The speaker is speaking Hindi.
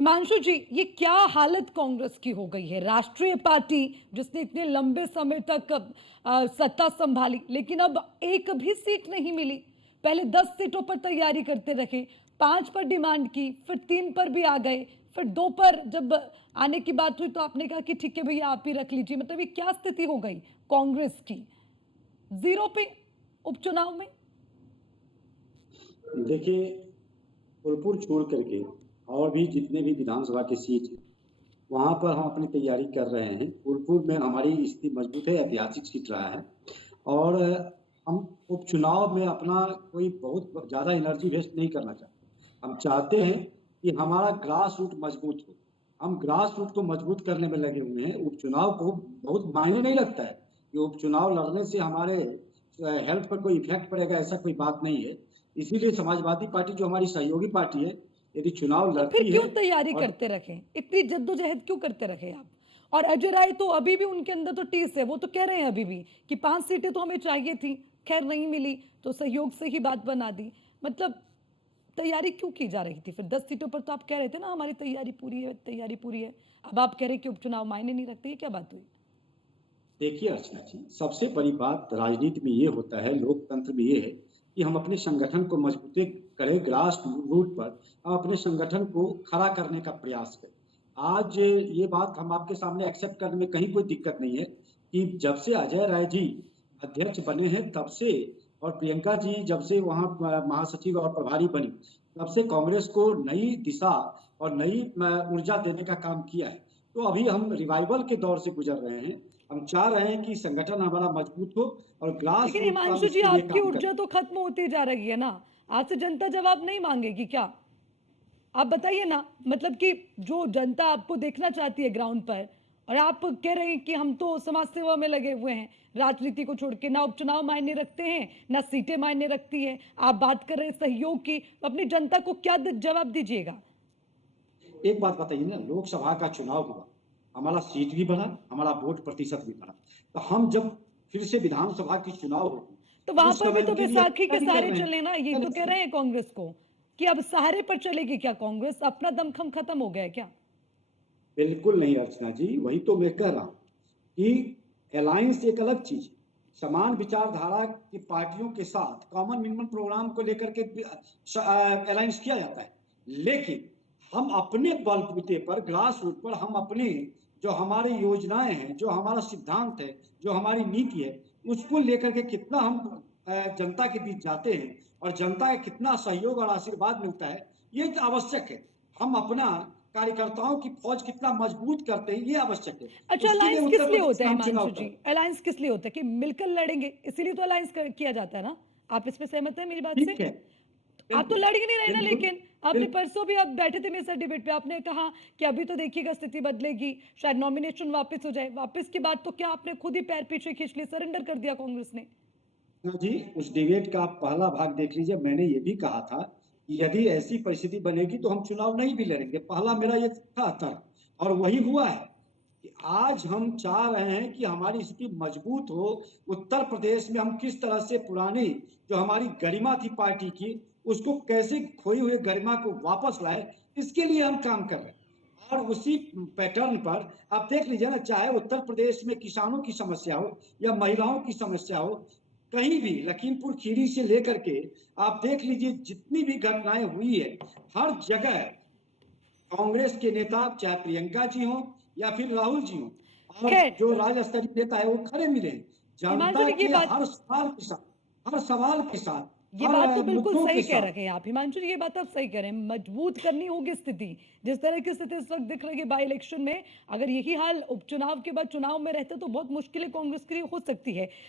हिमांशु जी, ये क्या हालत कांग्रेस की हो गई है? राष्ट्रीय पार्टी जिसने इतने लंबे समय तक सत्ता संभाली, लेकिन अब एक भी सीट नहीं मिली। पहले 10 सीटों पर तैयारी करते रहे, 5 पर डिमांड की, फिर 3 पर भी आ गए, फिर 2 पर जब आने की बात हुई तो आपने कहा कि ठीक है भैया आप ही रख लीजिए। मतलब ये क्या स्थिति हो गई कांग्रेस की? जीरो पे उपचुनाव में। देखिए, फूलपुर छोड़ करके और भी जितने भी विधानसभा की सीट है, वहां पर हम अपनी तैयारी कर रहे हैं। फूलपुर में हमारी स्थिति मजबूत है, ऐतिहासिक सीट रहा है। और हम उपचुनाव में अपना कोई बहुत ज्यादा एनर्जी वेस्ट नहीं करना चाहते। हम चाहते हैं कि हमारा ग्रास रूट मजबूत हो। हम ग्रास रूट को मजबूत करने में लगे हुए हैं। उपचुनाव को बहुत मायने नहीं लगता है कि उपचुनाव लड़ने से हमारे हेल्थ पर कोई इफेक्ट पड़ेगा, ऐसा कोई बात नहीं है। इसीलिए समाजवादी पार्टी जो हमारी सहयोगी पार्टी है, यदि चुनाव तो फिर लड़ती है क्यों तैयारी और करते रखे, इतनी जद्दोजहद क्यों करते रहे आप? और अजय राय तो अभी भी उनके अंदर तो टीस है, वो तो कह रहे हैं अभी भी कि 5 सीटें तो हमें चाहिए थी, खैर नहीं मिली तो सहयोग से ही बात बना दी। मतलब तैयारी क्यों की जा रही थी? फिर 10 सीटों पर तो आप कह रहे थे ना हमारी तैयारी पूरी है, तैयारी पूरी है। अब आप कह रहे कि उपचुनाव मायने नहीं रखते, ये क्या बात हुई? देखिए अर्चना जी, सबसे बड़ी बात राजनीति में ये होता है, लोकतंत्र में ये है कि हम अपने संगठन को मजबूती करें। ग्रास रूट पर हम अपने संगठन को खड़ा करने का प्रयास करें। आज ये बात हम आपके सामने एक्सेप्ट करने में कहीं कोई दिक्कत नहीं है कि जब से अजय राय जी अध्यक्ष बने हैं तब से, और प्रियंका जी जब से वहाँ महासचिव और प्रभारी बनी, तब से कांग्रेस को नई दिशा और नई ऊर्जा देने का काम किया है। तो अभी हम रिवाइवल के दौर से गुजर रहे हैं। हम चाह रहे हैं कि संगठन हमारा मजबूत हो और ग्रास लेकिन रूट पर हम हिमांशु जी, उसके लिए आपकी काम करें। ऊर्जा तो खत्म होती जा रही है ना। आज से जनता जवाब नहीं मांगेगी क्या? आप बताइए ना। मतलब कि जो जनता आपको देखना चाहती है ग्राउंड पर, और आप कह रहे हैं कि हम तो समाज सेवा में लगे हुए हैं, राजनीति को छोड़ के। ना उपचुनाव मायने रखते हैं, ना सीटें मायने रखती है। आप बात कर रहे हैं सहयोग की, अपनी जनता को क्या जवाब दीजिएगा? एक बात बताइए ना, लोकसभा का चुनाव हुआ, हमारा सीट भी बढ़ा, हमारा वोट प्रतिशत भी बढ़ा। तो हम जब फिर से विधानसभा की चुनाव होगी, तो वहां उस पर भी समय तो के लिए बैसाखी के तैयारी कर सहारे रहे हैं। चले ना, ये तो कह रहे हैं कांग्रेस को कि अब सहारे पर चलेगी क्या कांग्रेस? अपना दमखम खत्म हो गया है क्या? बिल्कुल नहीं अर्चना जी, वही तो मैं कह रहा हूँ कि अलायंस एक अलग चीज है। समान विचारधारा की पार्टियों के साथ कॉमन मिनिमम प्रोग्राम को लेकर के अलायंस किया जाता है। लेकिन हम अपने बलबूते पर, ग्रास रूट पर, हम अपने जो हमारी योजनाएं हैं, जो हमारा सिद्धांत है, जो हमारी नीति है, उसको लेकर के कितना हम जनता के बीच जाते हैं और जनता का कितना सहयोग और आशीर्वाद मिलता है, ये आवश्यक है। हम अपना कार्यकर्ताओं की फौज कितना मजबूत करते हैं, ये आवश्यक है। अच्छा, उसके लिए अलायंस किस उत्तर लिए प्रदेश होता है में हम चुनाव हिमांशु जी? करें। अलायंस किस लिए होता है? कि मिलकर लड़ेंगे, इसीलिए तो अलायंस किया जाता है ना। आप इसमें सहमत हैं मेरी बात से? ठीक है। आप तो बिल्कुल लड़ ही नहीं रहे ना। बिल्कुल लेकिन आपने बिल्कुल। परसों भी, आप बैठे थे मेरे साथ डिबेट पे, आपने कहा कि अभी तो देखिएगा स्थिति बदलेगी, शायद नॉमिनेशन वापस हो जाए। वापस की बात तो क्या आपने खुद ही पैर पीछे खींच लिए, सरेंडर कर दिया कांग्रेस ने? हाँ जी, उस डिबेट का आप पहला भाग देख लीजिए। मैंने ये भी कहा था कि यदि ऐसी परिस्थिति बनेगी तो हम चुनाव नहीं भी लड़ेंगे। पहला मेरा ये था तर्क, और वही हुआ है कि आज हम चाह रहे हैं कि हमारी स्थिति मजबूत हो। उत्तर प्रदेश में हम किस तरह से पुरानी जो हमारी गरिमा थी पार्टी की, उसको कैसे खोई हुई गरिमा को वापस लाए, इसके लिए हम काम कर रहे हैं। और उसी पैटर्न पर आप देख लीजिए ना, चाहे उत्तर प्रदेश में किसानों की समस्या हो या महिलाओं की समस्या हो, कहीं भी लखीमपुर खीरी से लेकर के आप देख लीजिए, जितनी भी घटनाएं हुई है, हर जगह कांग्रेस के नेता, चाहे प्रियंका जी हो या फिर राहुल जी हो, और खैर, जो राज्य स्तरीय नेता है, वो खड़े मिले हिमांशु जनता जी, ये के बात, हर सवाल के साथ, हर सवाल के साथ, ये हर बात तो बिल्कुल मुद्दों सही के कह साथ। रहे हैं आप हिमांशु जी। ये बात आप सही कह रहे हैं, मजबूत करनी होगी स्थिति। जिस तरह की स्थिति इस वक्त दिख रही है बाई इलेक्शन में, अगर यही हाल उपचुनाव के बाद चुनाव में रहते तो बहुत मुश्किलें कांग्रेस के लिए हो सकती है।